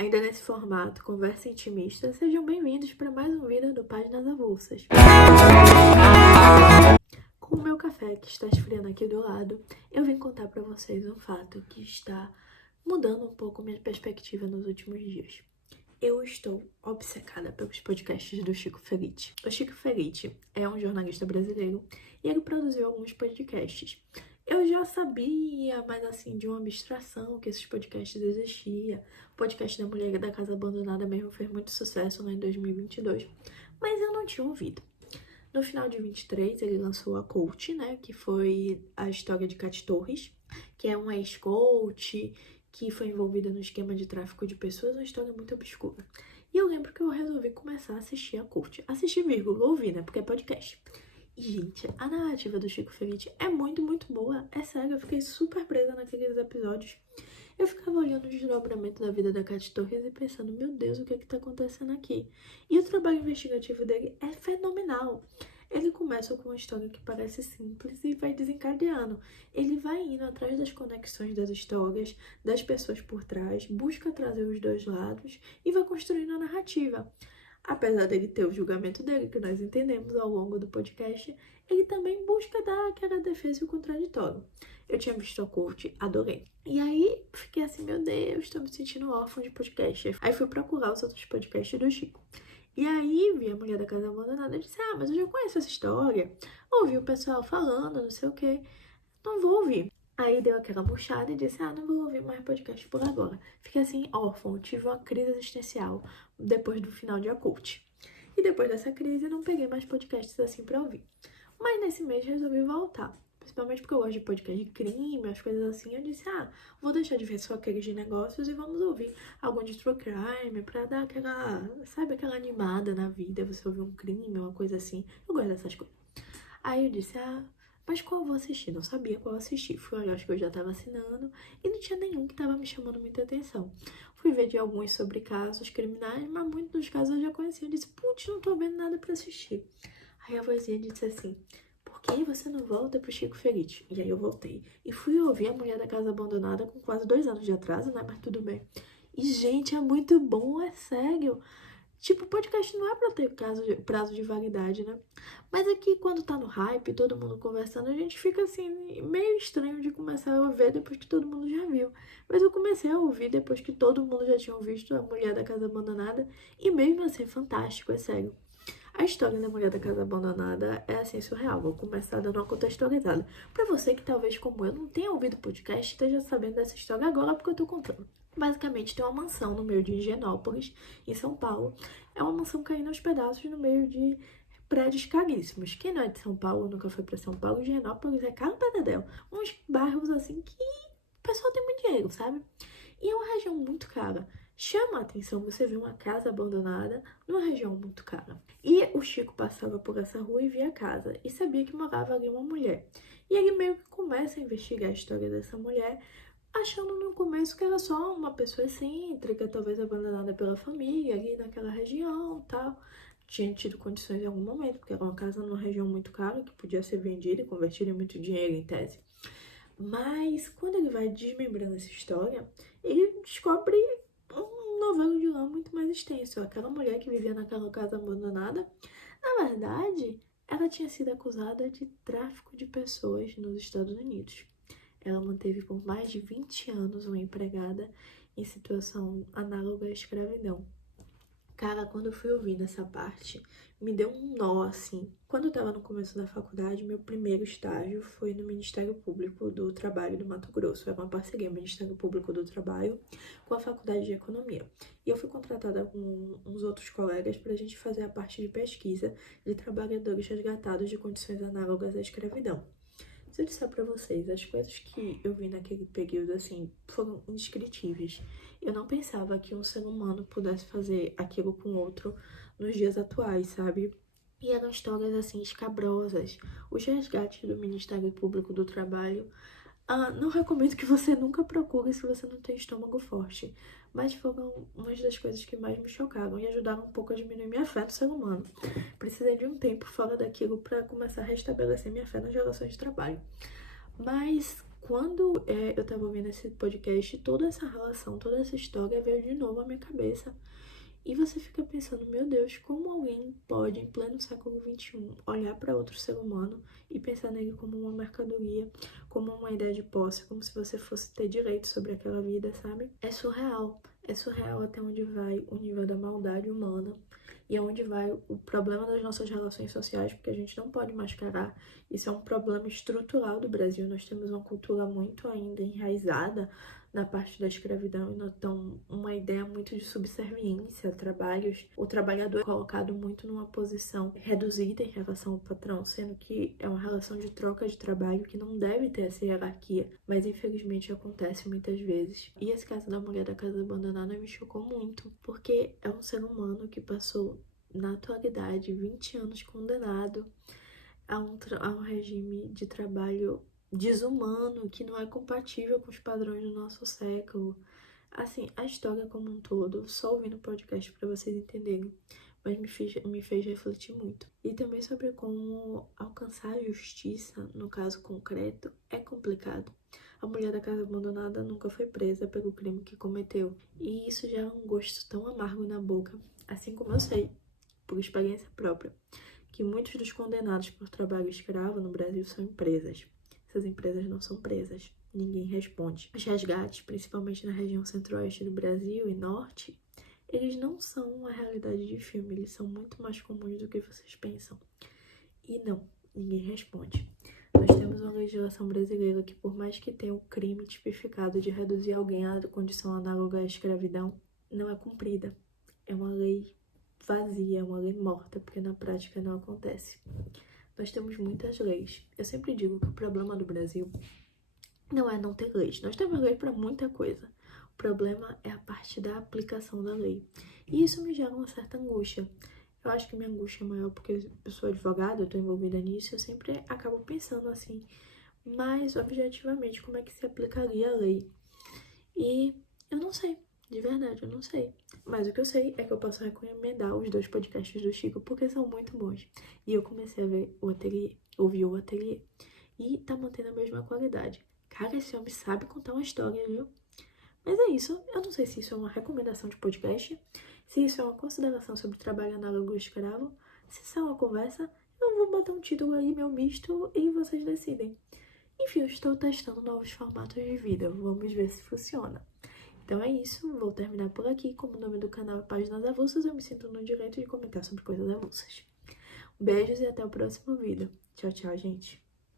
Ainda nesse formato, conversa intimista, sejam bem-vindos para mais um vídeo do Páginas Avulsas. Com o meu café que está esfriando aqui do lado, eu vim contar para vocês um fato que está mudando um pouco minha perspectiva nos últimos dias. Eu estou obcecada pelos podcasts do Chico Felitti. O Chico Felitti é um jornalista brasileiro e ele produziu alguns podcasts. Eu já sabia, mas assim, de uma abstração que esses podcasts existiam. O podcast da Mulher da Casa Abandonada mesmo fez muito sucesso lá em 2022, mas eu não tinha ouvido. No final de 23, ele lançou a Coach, né, que foi a história de Cate Torres, que é uma ex-coach que foi envolvida no esquema de tráfico de pessoas, uma história muito obscura. E eu lembro que eu resolvi começar a assistir a Coach. Assistir, vírgula, ouvir, né, porque é podcast. E, gente, a narrativa do Chico Felitti é muito, muito boa. É sério, eu fiquei super presa naqueles episódios. Eu ficava olhando o desdobramento da vida da Cate Torres e pensando, meu Deus, o que é que tá acontecendo aqui? E o trabalho investigativo dele é fenomenal. Ele começa com uma história que parece simples e vai desencadeando. Ele vai indo atrás das conexões das histórias, das pessoas por trás, busca trazer os dois lados e vai construindo a narrativa. Apesar dele ter o julgamento dele, que nós entendemos ao longo do podcast, ele também busca dar aquela defesa e o contraditório. Eu tinha visto a Coach, adorei. E aí, fiquei assim, meu Deus, tô me sentindo órfã de podcast. Aí fui procurar os outros podcasts do Chico. E aí, vi a Mulher da Casa Abandonada e disse, mas eu já conheço essa história. Ouvi o pessoal falando, não sei o quê. Não vou ouvir. Aí deu aquela murchada e disse, não vou ouvir mais podcast por agora. Fiquei assim, órfã, tive uma crise existencial depois do final de A Coach. E depois dessa crise, não peguei mais podcasts assim pra ouvir. Mas nesse mês resolvi voltar. Principalmente porque eu gosto de podcast de crime, as coisas assim. Eu disse, vou deixar de ver só aqueles de negócios e vamos ouvir algum de true crime pra dar aquela, sabe, aquela animada na vida. Você ouvir um crime, uma coisa assim. Eu gosto dessas coisas. Aí eu disse, mas qual eu vou assistir? Não sabia qual assistir. Fui olhar, acho que eu já tava assinando e não tinha nenhum que tava me chamando muita atenção. Fui ver de alguns sobre casos criminais, mas muitos dos casos eu já conhecia. Eu disse, putz, não tô vendo nada pra assistir. Aí a vozinha disse assim, por que você não volta pro Chico Felitti? E aí eu voltei. E fui ouvir A Mulher da Casa Abandonada com quase 2 anos de atraso, né? Mas tudo bem. E, gente, é muito bom, é sério. Tipo, podcast não é pra ter prazo de validade, né? Mas aqui, quando tá no hype, todo mundo conversando, a gente fica assim, meio estranho de começar a ver depois que todo mundo já viu. Mas eu comecei a ouvir depois que todo mundo já tinha visto A Mulher da Casa Abandonada. E mesmo assim, fantástico, é sério. A história da Mulher da Casa Abandonada é assim, surreal. Vou começar dando uma contextualizada. Pra você que talvez, como eu, não tenha ouvido o podcast, esteja sabendo dessa história agora porque eu tô contando. Basicamente, tem uma mansão no meio de Higienópolis, em São Paulo. É uma mansão caindo aos pedaços no meio de prédios caríssimos. Quem não é de São Paulo, nunca foi pra São Paulo, Higienópolis é caro pededel. Uns bairros assim que o pessoal tem muito dinheiro, sabe? E é uma região muito cara. Chama a atenção você ver uma casa abandonada numa região muito cara. E o Chico passava por essa rua e via a casa e sabia que morava ali uma mulher. E ele meio que começa a investigar a história dessa mulher, achando no começo que era só uma pessoa excêntrica, talvez abandonada pela família ali naquela região, tal. Tinha tido condições em algum momento, porque era uma casa numa região muito cara que podia ser vendida e convertida em muito dinheiro em tese. Mas quando ele vai desmembrando essa história, ele descobre um novelo de lã muito mais extenso. Aquela mulher que vivia naquela casa abandonada, na verdade, ela tinha sido acusada de tráfico de pessoas nos Estados Unidos. Ela manteve por mais de 20 anos uma empregada em situação análoga à escravidão. Cara, quando eu fui ouvindo essa parte, me deu um nó, assim. Quando eu tava no começo da faculdade, meu primeiro estágio foi no Ministério Público do Trabalho do Mato Grosso. Era uma parceria, Ministério Público do Trabalho, com a Faculdade de Economia. E eu fui contratada com uns outros colegas pra gente fazer a parte de pesquisa de trabalhadores resgatados de condições análogas à escravidão. Se eu disser pra vocês, as coisas que eu vi naquele período, assim, foram indescritíveis. Eu não pensava que um ser humano pudesse fazer aquilo com outro nos dias atuais, sabe? E eram histórias, assim, escabrosas. Os resgates do Ministério Público do Trabalho, não recomendo que você nunca procure se você não tem estômago forte. Mas foram uma das coisas que mais me chocaram e ajudaram um pouco a diminuir minha fé no ser humano. Precisei de um tempo fora daquilo para começar a restabelecer minha fé nas relações de trabalho. Mas quando eu tava ouvindo esse podcast, toda essa relação, toda essa história veio de novo à minha cabeça. E você fica pensando, meu Deus, como alguém pode, em pleno século XXI, olhar para outro ser humano e pensar nele como uma mercadoria, como uma ideia de posse, como se você fosse ter direito sobre aquela vida, sabe? É surreal até onde vai o nível da maldade humana e aonde vai o problema das nossas relações sociais, porque a gente não pode mascarar. Isso é um problema estrutural do Brasil. Nós temos uma cultura muito ainda enraizada na parte da escravidão, então uma ideia muito de subserviência a trabalhos. O trabalhador é colocado muito numa posição reduzida em relação ao patrão, sendo que é uma relação de troca de trabalho que não deve ter essa hierarquia, mas infelizmente acontece muitas vezes. E esse caso da mulher da casa abandonada me chocou muito, porque é um ser humano que passou, na atualidade, 20 anos condenado a um regime de trabalho desumano, que não é compatível com os padrões do nosso século. Assim, a história como um todo, só ouvindo o podcast para vocês entenderem, mas me fez refletir muito. E também sobre como alcançar a justiça, no caso concreto, é complicado. A mulher da casa abandonada nunca foi presa pelo crime que cometeu. E isso já é um gosto tão amargo na boca, assim como eu sei, por experiência própria, que muitos dos condenados por trabalho escravo no Brasil são empresas. Essas empresas não são presas, ninguém responde. Os resgates, principalmente na região centro-oeste do Brasil e norte, eles não são uma realidade de filme, eles são muito mais comuns do que vocês pensam. E não, ninguém responde. Nós temos uma legislação brasileira que, por mais que tenha o crime tipificado de reduzir alguém à condição análoga à escravidão, não é cumprida. É uma lei vazia, é uma lei morta, porque na prática não acontece. Nós temos muitas leis. Eu sempre digo que o problema do Brasil não é não ter leis. Nós temos lei para muita coisa. O problema é a parte da aplicação da lei. E isso me gera uma certa angústia. Eu acho que minha angústia é maior porque eu sou advogada, eu estou envolvida nisso, eu sempre acabo pensando assim, mais objetivamente, como é que se aplicaria a lei. E eu não sei, de verdade, eu não sei. Mas o que eu sei é que eu posso recomendar os 2 podcasts do Chico, porque são muito bons. E eu comecei a ver o ateliê, ouvir o ateliê, e tá mantendo a mesma qualidade. Cara, esse homem sabe contar uma história, viu? Mas é isso, eu não sei se isso é uma recomendação de podcast, se isso é uma consideração sobre trabalho análogo ao escravo, se isso é uma conversa, eu vou botar um título aí, meu misto, e vocês decidem. Enfim, eu estou testando novos formatos de vida, vamos ver se funciona. Então é isso, vou terminar por aqui. Como o nome do canal é Páginas Avulsas, eu me sinto no direito de comentar sobre coisas avulsas. Beijos e até o próximo vídeo. Tchau, tchau, gente.